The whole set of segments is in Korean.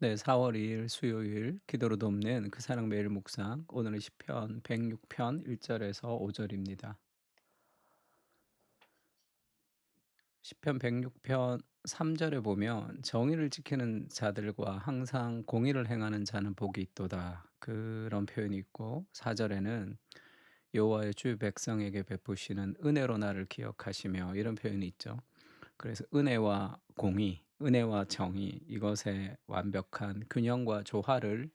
네, 4월 2일 수요일 기도로 돕는 그 사랑 매일 묵상. 오늘은 시편 106편 1절에서 5절입니다. 시편 106편 3절에 보면 정의를 지키는 자들과 항상 공의를 행하는 자는 복이 있도다. 그런 표현이 있고 4절에는 여호와의 주 백성에게 베푸시는 은혜로 나를 기억하시며 이런 표현이 있죠. 그래서 은혜와 공의, 은혜와 정의 이것의 완벽한 균형과 조화를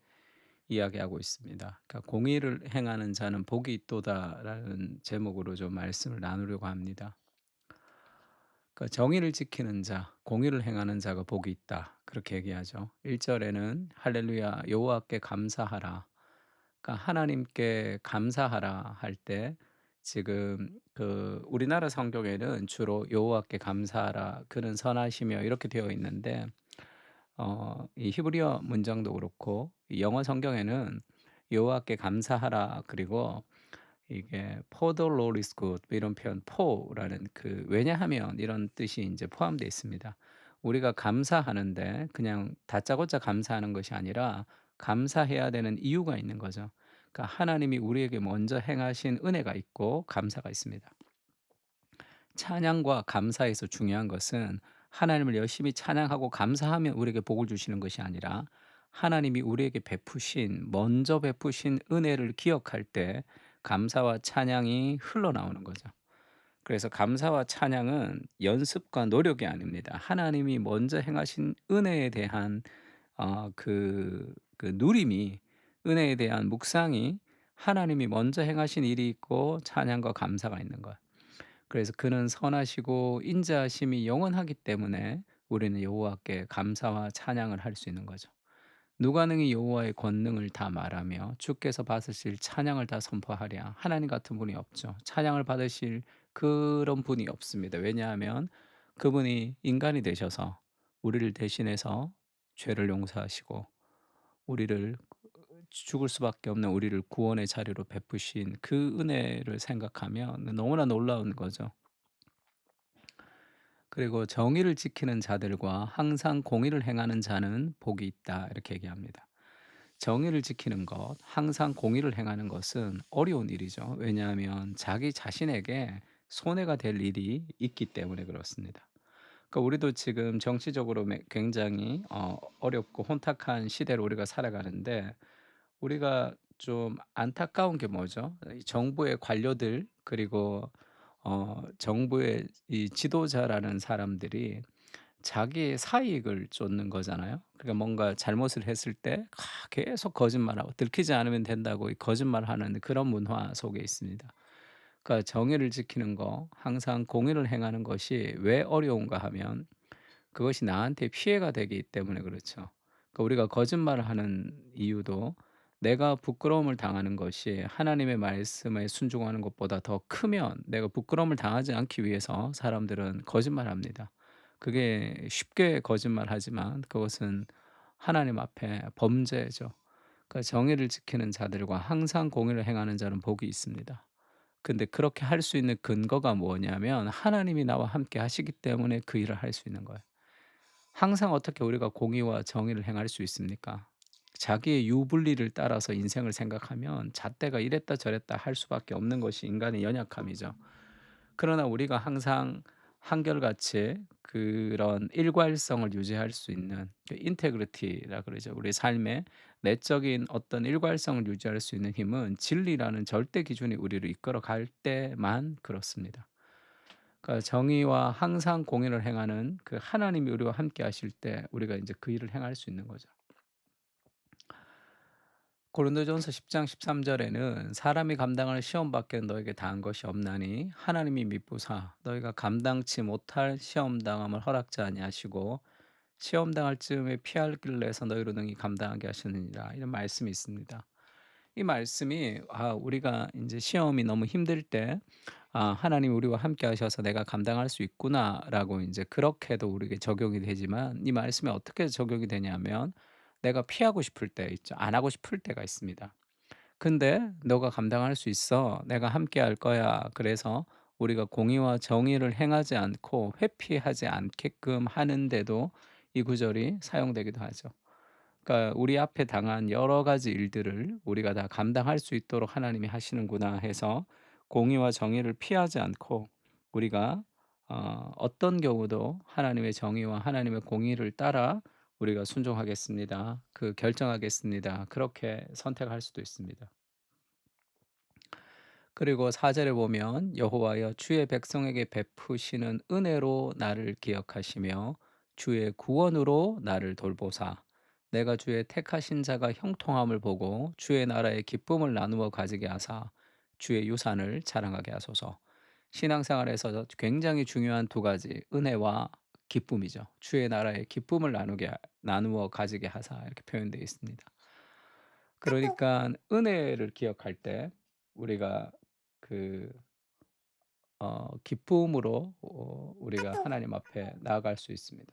이야기하고 있습니다. 그러니까 "공의를 행하는 자는 복이 있도다."라는 제목으로 좀 말씀을 나누려고 합니다. 그러니까 정의를 지키는 자, 공의를 행하는 자가 복이 있다. 그렇게 얘기하죠. 1 절에는 할렐루야 여호와께 감사하라. 그러니까 하나님께 감사하라 할 때 지금 그 우리나라 성경에는 주로 여호와께 감사하라 그는 선하시며 이렇게 되어 있는데 이 히브리어 문장도 그렇고 이 영어 성경에는 여호와께 감사하라 그리고 이게 "For the Lord is good." 이런 표현 for라는 그 왜냐하면 이런 뜻이 인제 포함되어 있습니다. 우리가 감사하는데 그냥 다짜고짜 감사하는 것이 아니라 감사해야 되는 이유가 있는 거죠. 그러니까 하나님이 우리에게 먼저 행하신 은혜가 있고 감사가 있습니다. 찬양과 감사에서 중요한 것은 하나님을 열심히 찬양하고 감사하면 우리에게 복을 주시는 것이 아니라 하나님이 우리에게 베푸신 먼저 베푸신 은혜를 기억할 때 감사와 찬양이 흘러나오는 거죠. 그래서 감사와 찬양은 연습과 노력이 아닙니다. 하나님이 먼저 행하신 은혜에 대한 그 누림이 은혜에 대한 묵상이 하나님이 먼저 행하신 일이 있고 찬양과 감사가 있는 거예요. 그래서 그는 선하시고 인자하심이 영원하기 때문에 우리는 여호와께 감사와 찬양을 할 수 있는 거죠. 누가 능히 여호와의 권능을 다 말하며 주께서 받으실 찬양을 다 선포하랴. 하나님 같은 분이 없죠. 찬양을 받으실 그런 분이 없습니다. 왜냐하면 그분이 인간이 되셔서 우리를 대신해서 죄를 용서하시고 우리를 죽을 수밖에 없는 우리를 구원의 자리로 베푸신 그 은혜를 생각하면 너무나 놀라운 거죠. 그리고 "정의를 지키는 자들과 항상 공의를 행하는 자는 복이 있다." 이렇게 얘기합니다. 정의를 지키는 것, 항상 공의를 행하는 것은 어려운 일이죠. 왜냐하면 자기 자신에게 손해가 될 일이 있기 때문에 그렇습니다. 그러니까 우리도 지금 정치적으로 굉장히 어렵고 혼탁한 시대로 우리가 살아가는데 우리가 좀 안타까운 게 뭐죠? 이 정부의 관료들 그리고 정부의 이 지도자라는 사람들이 자기의 사익을 쫓는 거잖아요. 그러니까 뭔가 잘못을 했을 때 계속 거짓말하고 들키지 않으면 된다고 이 거짓말하는 그런 문화 속에 있습니다. 그러니까 정의를 지키는 거, 항상 공의를 행하는 것이 왜 어려운가 하면 그것이 나한테 피해가 되기 때문에 그렇죠. 그러니까 우리가 거짓말을 하는 이유도 내가 부끄러움을 당하는 것이 하나님의 말씀에 순종하는 것보다 더 크면 내가 부끄러움을 당하지 않기 위해서 사람들은 거짓말합니다. 그게 쉽게 거짓말하지만 그것은 하나님 앞에 범죄죠. 그러니까 정의를 지키는 자들과 항상 공의를 행하는 자는 복이 있습니다. 근데 그렇게 할 수 있는 근거가 뭐냐면 하나님이 나와 함께 하시기 때문에 그 일을 할 수 있는 거예요. 항상 어떻게 우리가 공의와 정의를 행할 수 있습니까? 자기의 유불리를 따라서 인생을 생각하면 잣대가 이랬다 저랬다 할 수밖에 없는 것이 인간의 연약함이죠. 그러나 우리가 항상 한결같이 그런 일관성을 유지할 수 있는 그 인테그리티라 그러죠. 우리 삶의 내적인 어떤 일관성을 유지할 수 있는 힘은 진리라는 절대 기준이 우리를 이끌어 갈 때만 그렇습니다. 그러니까 정의와 항상 공의를 행하는 그 하나님이 우리와 함께 하실 때 우리가 인제 그 일을 행할 수 있는 거죠. 고린도전서 10장 13 절에는 "사람이 감당할 시험 밖에는 너에게 다한 것이 없나니 하나님이 미쁘사 너희가 감당치 못할 시험 당함을 허락지 아니하시고 시험 당할 즈음에 피할 길을 내서 너희로 능히 감당하게 하시느니라." 이런 말씀이 있습니다. 이 말씀이 우리가 인제 시험이 너무 힘들 때 '하나님이 우리와 함께 하셔서 내가 감당할 수 있구나.'라고 인제 그렇게도 우리에게 적용이 되지만 이 말씀이 어떻게 적용이 되냐면 내가 피하고 싶을 때 있죠. 안 하고 싶을 때가 있습니다. 근데 "너가 감당할 수 있어. 내가 함께 할 거야." 그래서 우리가 공의와 정의를 행하지 않고 회피하지 않게끔 하는데도 이 구절이 사용되기도 하죠. 그러니까 우리 앞에 당한 여러 가지 일들을 우리가 다 감당할 수 있도록 하나님이 하시는구나 해서 공의와 정의를 피하지 않고 우리가 어떤 경우도 하나님의 정의와 하나님의 공의를 따라 우리가 순종하겠습니다. 결정하겠습니다. 그렇게 선택할 수도 있습니다. 그리고 4 절에 보면 여호와여 주의 백성에게 베푸시는 은혜로 나를 기억하시며 주의 구원으로 나를 돌보사 내가 주의 택하신 자가 형통함을 보고 주의 나라의 기쁨을 나누어 가지게 하사 주의 유산을 자랑하게 하소서. 신앙생활에서 굉장히 중요한 두 가지 은혜와 기쁨이죠. 주의 나라의 기쁨을 나누어 가지게 하사 이렇게 표현되어 있습니다. 그러니까 은혜를 기억할 때 우리가 그 기쁨으로 우리가 하나님 앞에 나아갈 수 있습니다.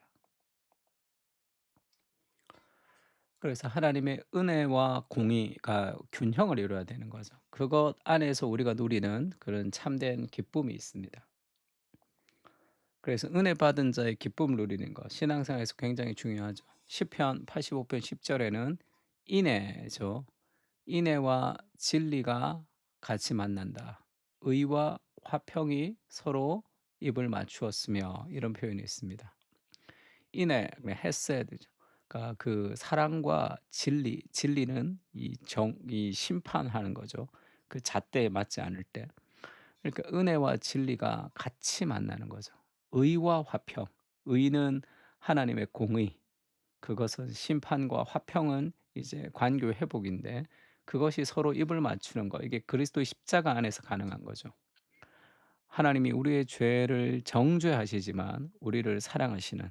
그래서 하나님의 은혜와 공의가 균형을 이루어야 되는 거죠. 그것 안에서 우리가 누리는 그런 참된 기쁨이 있습니다. 그래서 은혜 받은 자의 기쁨을 누리는 것, 신앙생활에서 굉장히 중요하죠. 시편 85편 10절에는 인애죠. 인애와 진리가 같이 만난다. 의와 화평이 서로 입을 맞추었으며 이런 표현이 있습니다. 인애, 헤세드죠. 그러니까 그 사랑과 진리, 진리는 이 심판하는 거죠. 그 잣대에 맞지 않을 때. 그러니까 은혜와 진리가 같이 만나는 거죠. 의와 화평. 의는 하나님의 공의, 그것은 심판과 화평은 이제 관교 회복인데 그것이 서로 입을 맞추는 거 이게 그리스도의 십자가 안에서 가능한 거죠. 하나님이 우리의 죄를 정죄하시지만 우리를 사랑하시는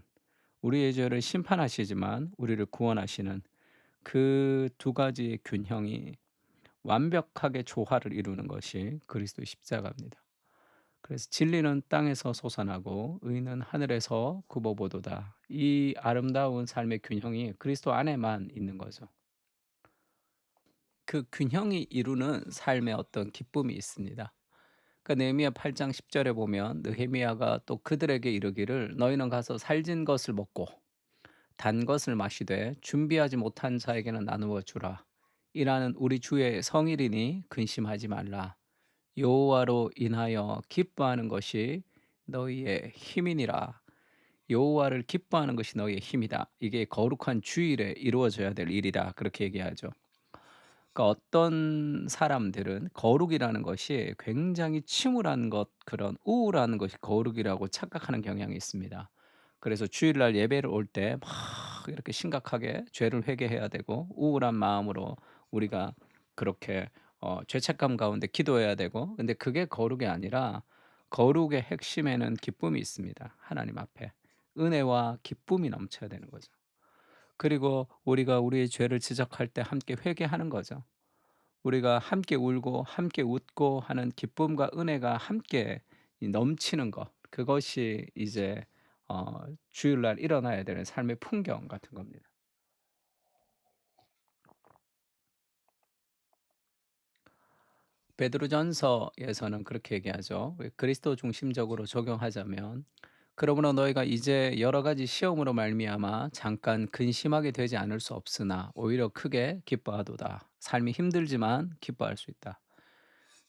우리의 죄를 심판하시지만 우리를 구원하시는 그 두 가지의 균형이 완벽하게 조화를 이루는 것이 그리스도의 십자가입니다. 그래서 진리는 땅에서 솟아나고 의는 하늘에서 굽어보도다. 이 아름다운 삶의 균형이 그리스도 안에만 있는 거죠. 그 균형이 이루는 삶의 어떤 기쁨이 있습니다. 그러니까 느헤미야 8장 10 절에 보면 느헤미야가 또 그들에게 이르기를 너희는 가서 살진 것을 먹고 단 것을 마시되 준비하지 못한 자에게는 나누어 주라. 이라는 우리 주의 성일이니 근심하지 말라. 여호와로 인하여 기뻐하는 것이 너희의 힘이니라. 여호와를 기뻐하는 것이 너희의 힘이다. 이게 거룩한 주일에 이루어져야 될 일이다. 그렇게 얘기하죠. 그러니까 어떤 사람들은 거룩이라는 것이 굉장히 침울한 것, 그런 우울한 것이 거룩이라고 착각하는 경향이 있습니다. 그래서 주일날 예배를 올 때 막 이렇게 심각하게 죄를 회개해야 되고 우울한 마음으로 우리가 그렇게 죄책감 가운데 기도해야 되고, 근데 그게 거룩이 아니라 거룩의 핵심에는 기쁨이 있습니다. 하나님 앞에 은혜와 기쁨이 넘쳐야 되는 거죠. 그리고 우리가 우리의 죄를 지적할 때 함께 회개하는 거죠. 우리가 함께 울고 함께 웃고 하는 기쁨과 은혜가 함께 이 넘치는 것, 그것이 이제 주일날 일어나야 되는 삶의 풍경 같은 겁니다. 베드로전서에서는 그렇게 얘기하죠. 그리스도 중심적으로 적용하자면 그러므로 너희가 이제 여러 가지 시험으로 말미암아 잠깐 근심하게 되지 않을 수 없으나 오히려 크게 기뻐하도다. 삶이 힘들지만 기뻐할 수 있다.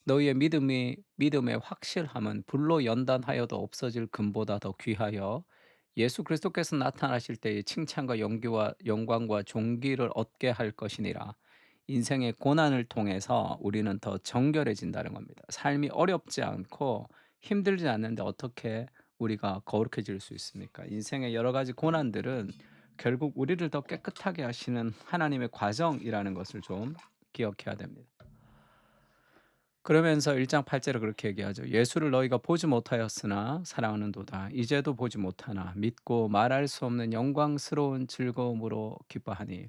너희의 믿음의 확실함은 불로 연단하여도 없어질 금보다 더 귀하여 예수 그리스도께서 나타나실 때의 칭찬과 영기와 영광과 존귀를 얻게 할 것이니라. 인생의 고난을 통해서 우리는 더 정결해진다는 겁니다. 삶이 어렵지 않고 힘들지 않는데 어떻게 우리가 거룩해질 수 있습니까? 인생의 여러 가지 고난들은 결국 우리를 더 깨끗하게 하시는 하나님의 과정이라는 것을 좀 기억해야 됩니다. 그러면서 1장 8 절에 그렇게 얘기하죠. "예수를 너희가 보지 못하였으나 사랑하는도다. 이제도 보지 못하나 믿고 말할 수 없는 영광스러운 즐거움으로 기뻐하니."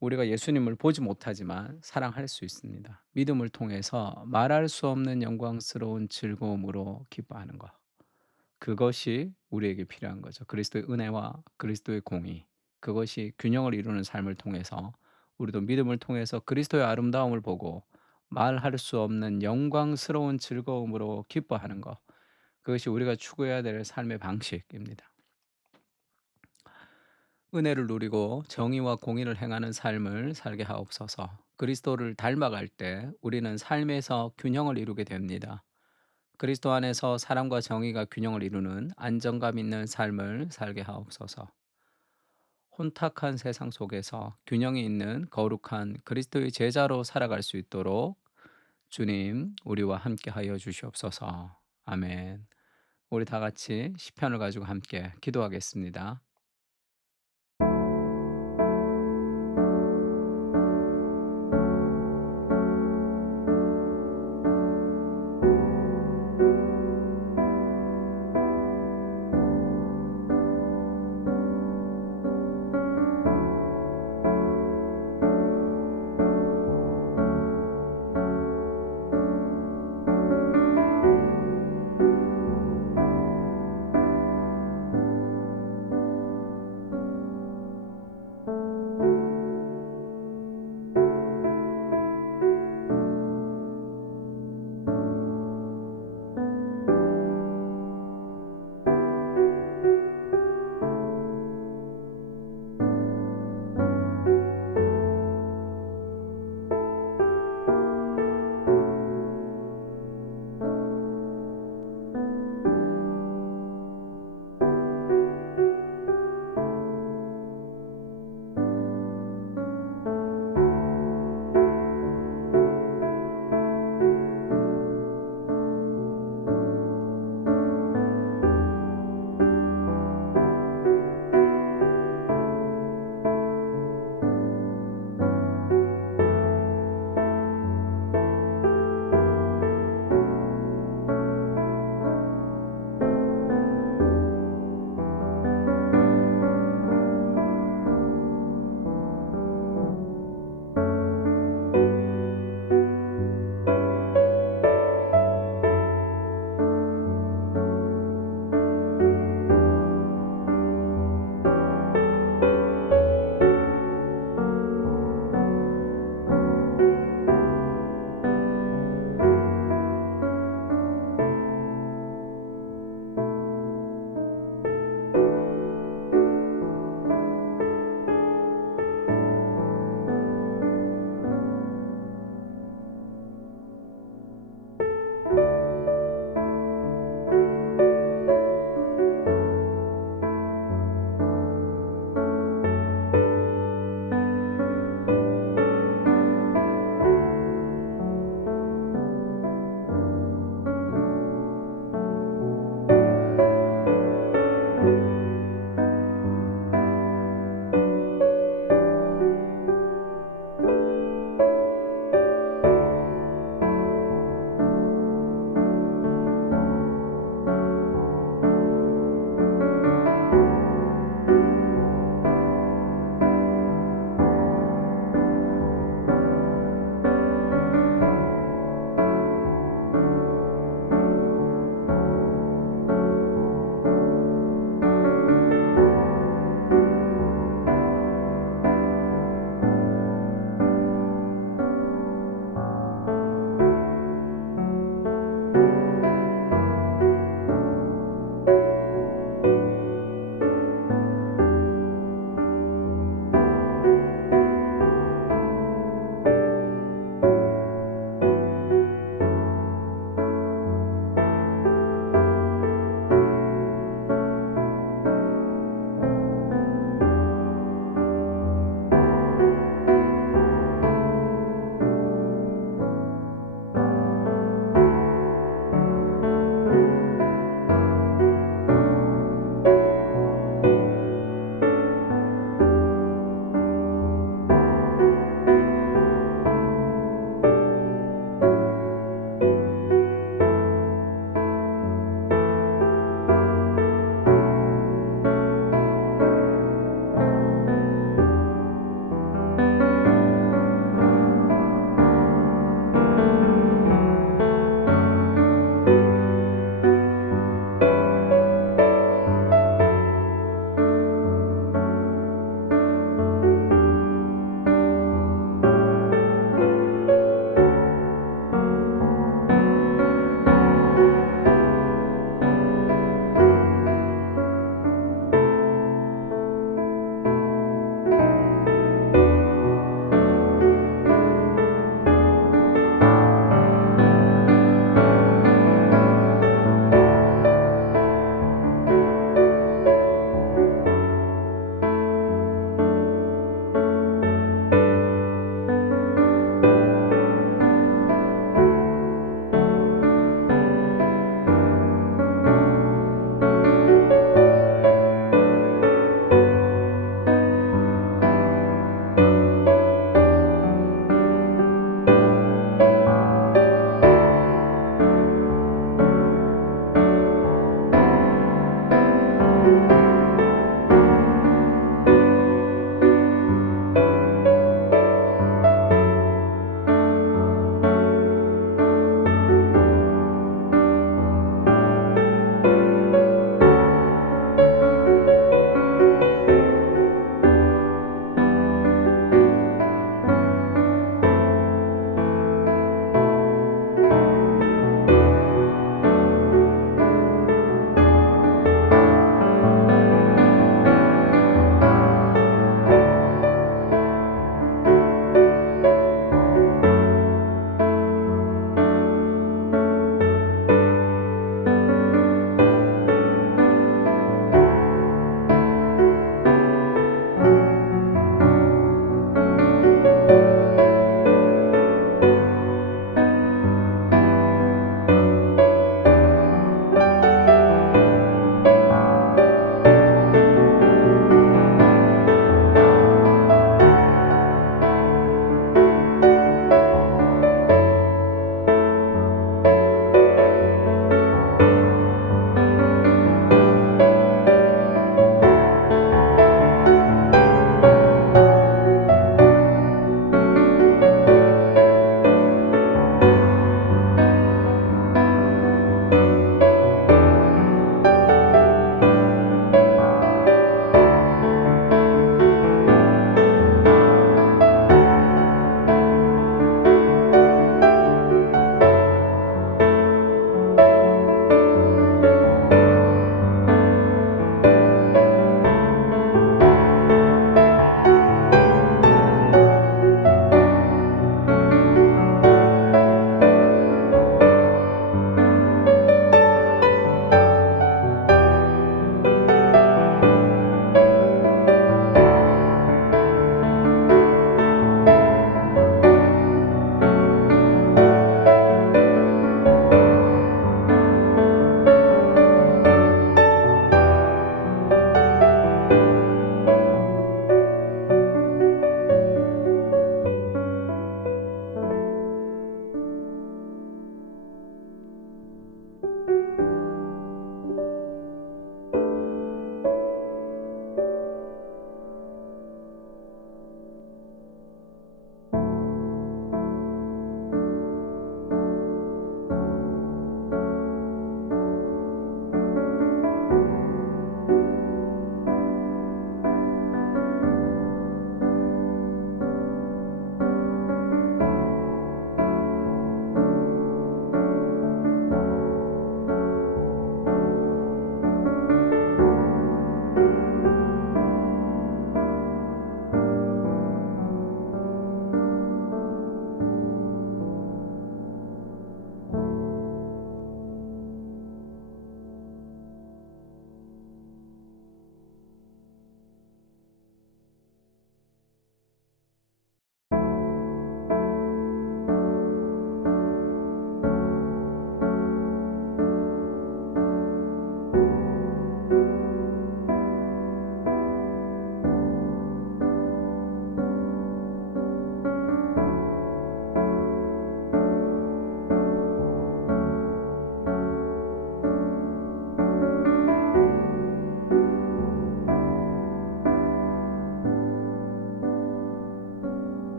우리가 예수님을 보지 못하지만 사랑할 수 있습니다. 믿음을 통해서 말할 수 없는 영광스러운 즐거움으로 기뻐하는 것. 그것이 우리에게 필요한 거죠. 그리스도의 은혜와 그리스도의 공의. 그것이 균형을 이루는 삶을 통해서 우리도 믿음을 통해서 그리스도의 아름다움을 보고 말할 수 없는 영광스러운 즐거움으로 기뻐하는 것. 그것이 우리가 추구해야 될 삶의 방식입니다. 은혜를 누리고 정의와 공의를 행하는 삶을 살게 하옵소서. 그리스도를 닮아갈 때 우리는 삶에서 균형을 이루게 됩니다. 그리스도 안에서 사랑과 정의가 균형을 이루는 안정감 있는 삶을 살게 하옵소서. 혼탁한 세상 속에서 균형이 있는 거룩한 그리스도의 제자로 살아갈 수 있도록 주님, 우리와 함께 하여 주시옵소서. 아멘. 우리 다 같이 시편을 가지고 함께 기도하겠습니다.